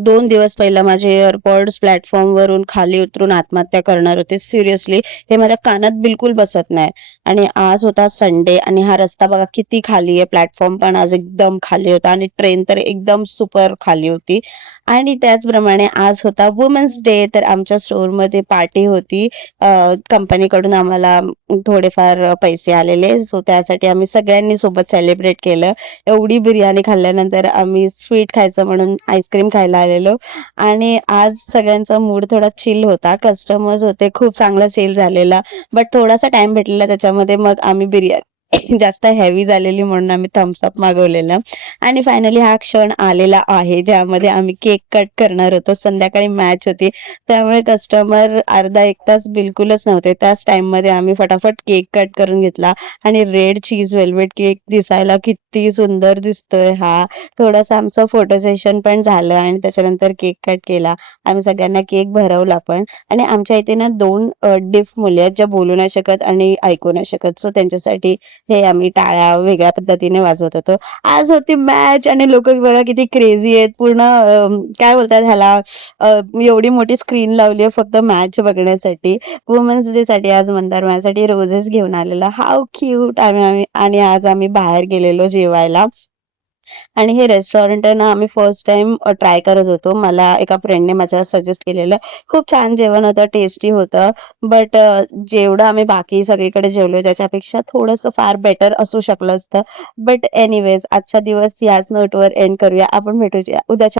2 दिवस पहिला माझे एअरपॉड्स प्लॅटफॉर्मवरून खाली उतरून आत्महत्या करणार होते. सिरियसली हे माझ्या कानात बिलकुल बसत नाही. आणि आज होता संडे आणि हा रस्ता बघा किती खाली आहे. प्लॅटफॉर्म पण आज एकदम खाली होता आणि ट्रेन तर एकदम सुपर खाली होती. आणि त्याचप्रमाणे आज होता वुमन्स डे, तर आमच्या स्टोअरमध्ये पार्टी होती. कंपनीकडून आम्हाला थोडेफार पैसे आलेले, सो त्यासाठी आम्ही सगळ्यांनी सोबत सेलिब्रेट केलं. एवढी बिर्याणी खाल्ल्यानंतर आम्ही स्वीट खायचं म्हणून आईस्क्रीम खायला आलेलो. आणि आज सगळ्यांचा मूड थोडा चिल होता. कस्टमर्स होते, खूप चांगला सेल झालेला. बट थोडासा टाइम भेटलेला त्याच्यामध्ये, मग आम्ही बिर्याणी जास्त हेवी झालेली म्हणून आम्ही थम्सअप मागवलेलं. आणि फायनली हा क्षण आलेला आहे ज्यामध्ये आम्ही केक कट करणार होतो. संध्याकाळी मॅच होती, त्यामुळे कस्टमर अर्धा एक तास बिलकुलच नव्हते. त्याच टाइम मध्ये आम्ही फटाफट केक कट करून घेतला. आणि रेड चीज वेल्वेट केक दिसायला किती सुंदर दिसतोय हा. थोडंसं आमचं फोटो सेशन पण झालं आणि त्याच्यानंतर केक कट केला. आम्ही सगळ्यांना केक भरवला पण. आणि आमच्या इथे ना 2 डिफ मुली आहेत ज्या बोलू नाही शकत आणि ऐकू नाही शकत, सो त्यांच्यासाठी हे आम्ही टाळ्या वेगळ्या पद्धतीने वाजवत होतो. आज होती मॅच आणि लोक बघा किती क्रेझी आहेत. पूर्ण काय बोलतात ह्याला, एवढी मोठी स्क्रीन लावली आहे फक्त मॅच बघण्यासाठी. वुमन्स डे साठी आज मंदार माझ्यासाठी रोजेस घेऊन आलेला. How cute. आणि आज आम्ही बाहेर गेलेलो जेवायला. आणि हे रेस्टॉरंट आहे ना, आम्ही फर्स्ट टाइम ट्राय करत होतो. मला एका फ्रेंडने माझ्या सजेस्ट केलेलं. खूप छान जेवण होतं, टेस्टी होतं. बट जेवढं आम्ही बाकी सगळीकडे जेवलो त्याच्यापेक्षा थोडंसं फार बेटर असू शकलं असतं. बट एनिवेज आजचा दिवस याच नोटवर एंड करूया. आपण भेटूया उद्याच्या